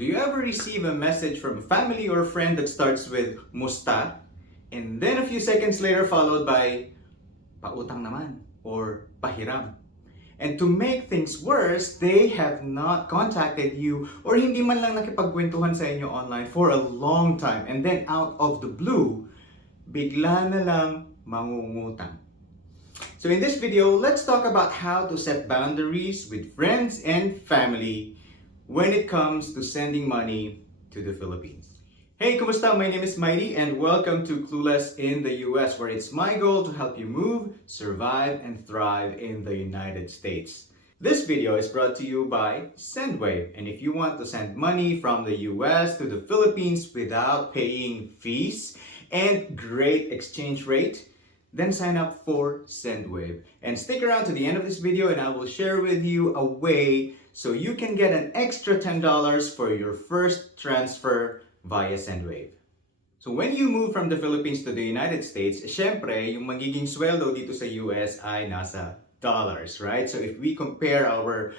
Do you ever receive a message from a family or friend that starts with Musta and then a few seconds later followed by Pautang naman or Pahiram? And to make things worse, they have not contacted you or hindi man lang nakipagkwentuhan sa inyo online for a long time. And then out of the blue, bigla na lang mangungutang. So in this video, let's talk about how to set boundaries with friends and family when it comes to sending money to the Philippines. Hey, kumusta? My name is Mighty and welcome to Clueless in the US, where it's my goal to help you move, survive, and thrive in the United States. This video is brought to you by SendWave, and if you want to send money from the US to the Philippines without paying fees and great exchange rate, then sign up for SendWave. And stick around to the end of this video and I will share with you a way so you can get an extra $10 for your first transfer via SendWave. So when you move from the Philippines to the United States, syempre, yung magiging sweldo dito sa US ay nasa dollars, right? So if we compare our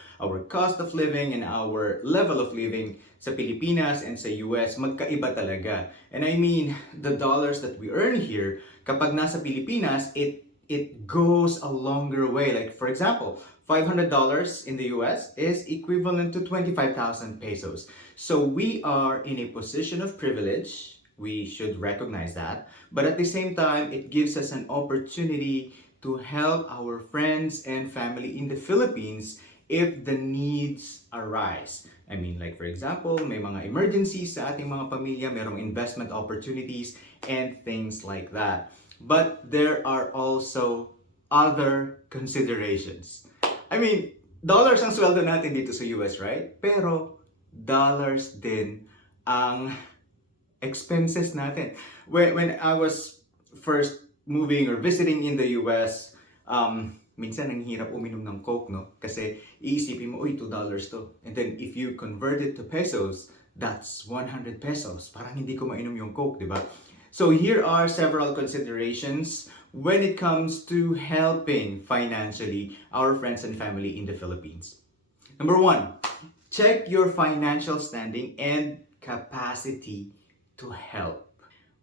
cost of living and our level of living sa Pilipinas and sa US, magkaiba talaga. And I mean, the dollars that we earn here, kapag nasa Pilipinas, it goes a longer way. Like for example, $500 in the US is equivalent to 25,000 pesos. So we are in a position of privilege. We should recognize that. But at the same time, it gives us an opportunity to help our friends and family in the Philippines if the needs arise. I mean, like for example, may mga emergencies sa ating mga pamilya, merong investment opportunities, and things like that. But there are also other considerations. I mean, dollars ang sweldo natin dito sa US, right? Pero dollars din ang expenses natin. When I was first moving or visiting in the US, minsan ang hirap uminom ng Coke, no? Kasi iisipin mo, uy, $2 to. And then if you convert it to pesos, that's 100 pesos. Parang hindi ko mainom yung Coke, di ba? So here are several considerations when it comes to helping financially our friends and family in the Philippines. Number one, check your financial standing and capacity to help.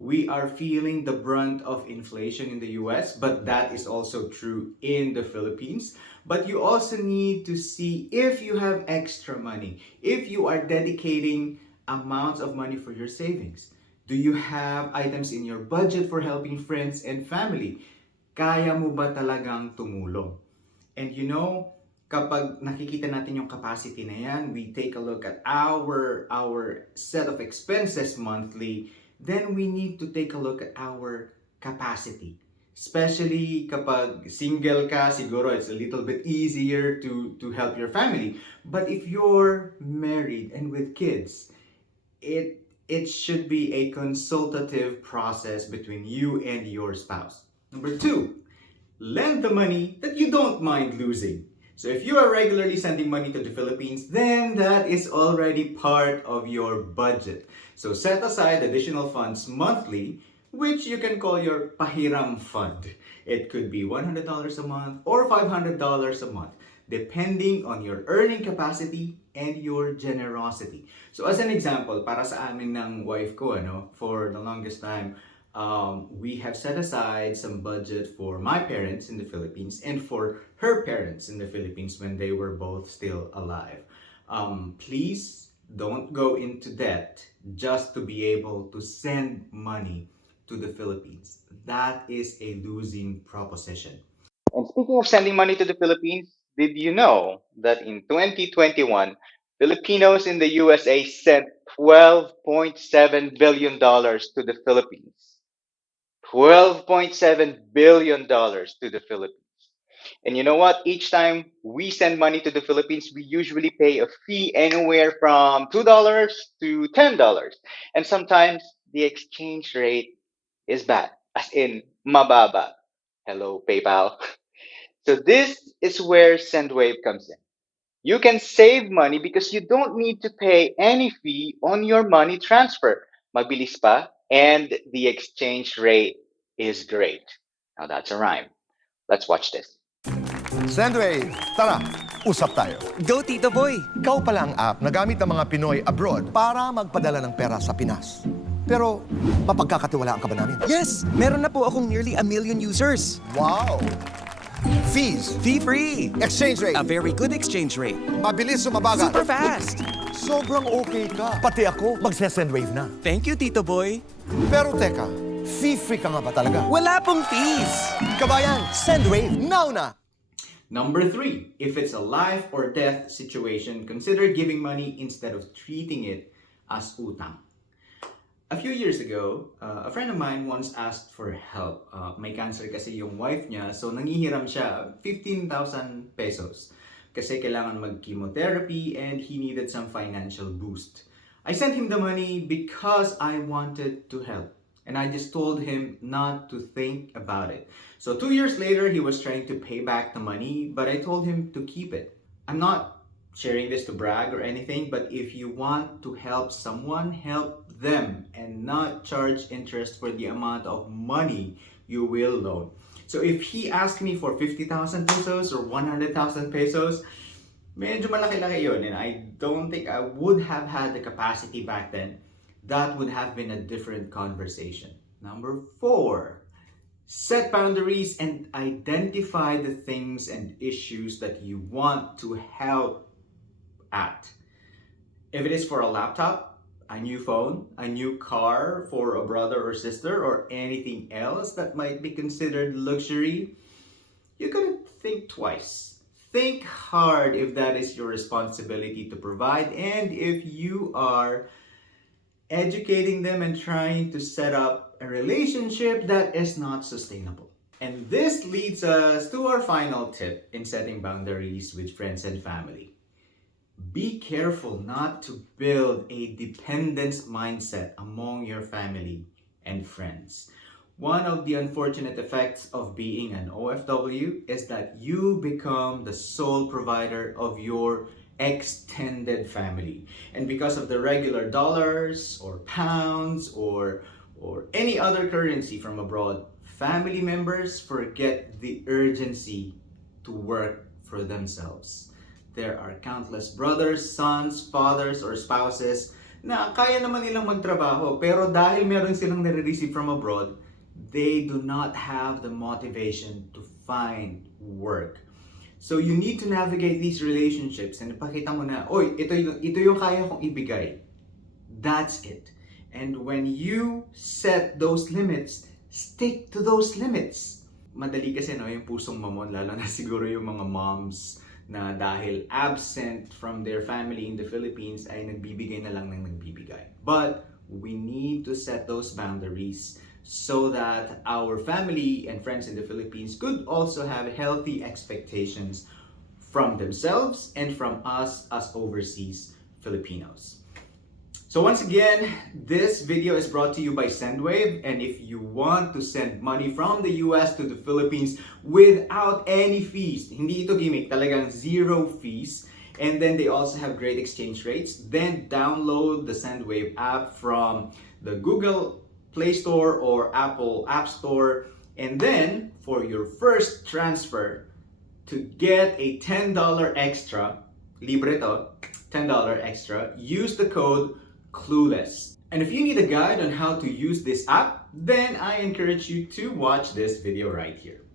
We are feeling the brunt of inflation in the US, but that is also true in the Philippines. But you also need to see if you have extra money, if you are dedicating amounts of money for your savings. Do you have items in your budget for helping friends and family? Kaya mo ba talagang tumulong? And you know, kapag nakikita natin yung capacity na yan, we take a look at our set of expenses monthly, then we need to take a look at our capacity. Especially kapag single ka, siguro it's a little bit easier to help your family. But if you're married and with kids, it should be a consultative process between you and your spouse. Number two, lend the money that you don't mind losing. So if you are regularly sending money to the Philippines, then that is already part of your budget. So set aside additional funds monthly, which you can call your pahiram fund. It could be $100 a month or $500 a month, depending on your earning capacity and your generosity. So as an example, para sa amin ng wife ko, for the longest time, we have set aside some budget for my parents in the Philippines and for her parents in the Philippines when they were both still alive. Please don't go into debt just to be able to send money to the Philippines. That is a losing proposition. And speaking of sending money to the Philippines, did you know that in 2021, Filipinos in the USA sent $12.7 billion to the Philippines? $12.7 billion to the Philippines. And you know what? Each time we send money to the Philippines, we usually pay a fee anywhere from $2 to $10. And sometimes the exchange rate is bad, as in mababa. Hello, PayPal. So this is where SendWave comes in. You can save money because you don't need to pay any fee on your money transfer. Mabilis pa, and the exchange rate is great. Now that's a rhyme. Let's watch this. Sendwave, tara, usap tayo. Go, Tito Boy! Ikaw pala ang app na gamit ng mga Pinoy abroad para magpadala ng pera sa Pinas. Pero, mapagkakatiwalaan ka ba namin? Yes! Meron na po akong nearly 1 million users. Wow! Fees, Fee-free! exchange rate, A very good exchange rate. mabilis sumabagal. Super fast! Sobrang okay ka. Pati ako, magse-Sendwave na. Thank you, Tito Boy. Pero teka, fee-free ka nga ba talaga? Wala pong fees! Kabayan, Sendwave, now na! Number 3, if it's a life or death situation, consider giving money instead of treating it as utang. A few years ago, a friend of mine once asked for help. May cancer kasi yung wife niya, so nangihiram siya 15,000 pesos. Kasi kailangan mag-chemotherapy and he needed some financial boost. I sent him the money because I wanted to help. And I just told him not to think about it. So 2 years later, he was trying to pay back the money, but I told him to keep it. I'm not sharing this to brag or anything, but if you want to help someone, help them and not charge interest for the amount of money you will loan. So if he asked me for 50,000 pesos or 100,000 pesos, medyo malaki-laki yun, and I don't think I would have had the capacity back then. That would have been a different conversation. Number 4, set boundaries and identify the things and issues that you want to help at. If it is for a laptop, a new phone, a new car for a brother or sister, or anything else that might be considered luxury, you gotta think twice. Think hard if that is your responsibility to provide, and if you are educating them and trying to set up a relationship that is not sustainable. And this leads us to our final tip in setting boundaries with friends and family. Be careful not to build a dependence mindset among your family and friends. One of the unfortunate effects of being an OFW is that you become the sole provider of your extended family, and because of the regular dollars or pounds or any other currency from abroad, family members forget the urgency to work for themselves. There are countless brothers, sons, fathers, or spouses na kaya naman nilang magtrabaho, pero dahil meron silang nare-receive from abroad, they do not have the motivation to find work. So you need to navigate these relationships and ipakita mo na, oy, ito yung kaya kong ibigay. That's it. And when you set those limits, stick to those limits. Madali kasi no, yung pusong mamon, lalo na siguro yung mga moms na dahil absent from their family in the Philippines ay nagbibigay na lang ng nagbibigay. But we need to set those boundaries so that our family and friends in the Philippines could also have healthy expectations from themselves and from us as overseas Filipinos. So once again, this video is brought to you by Sendwave, and if you want to send money from the US to the Philippines without any fees, hindi ito gimmick, talagang zero fees, and then they also have great exchange rates, then download the Sendwave app from the Google Play Store or Apple App Store, and then for your first transfer to get a $10 extra, libre to, $10 extra, use the code CLUELESS. And if you need a guide on how to use this app, then I encourage you to watch this video right here.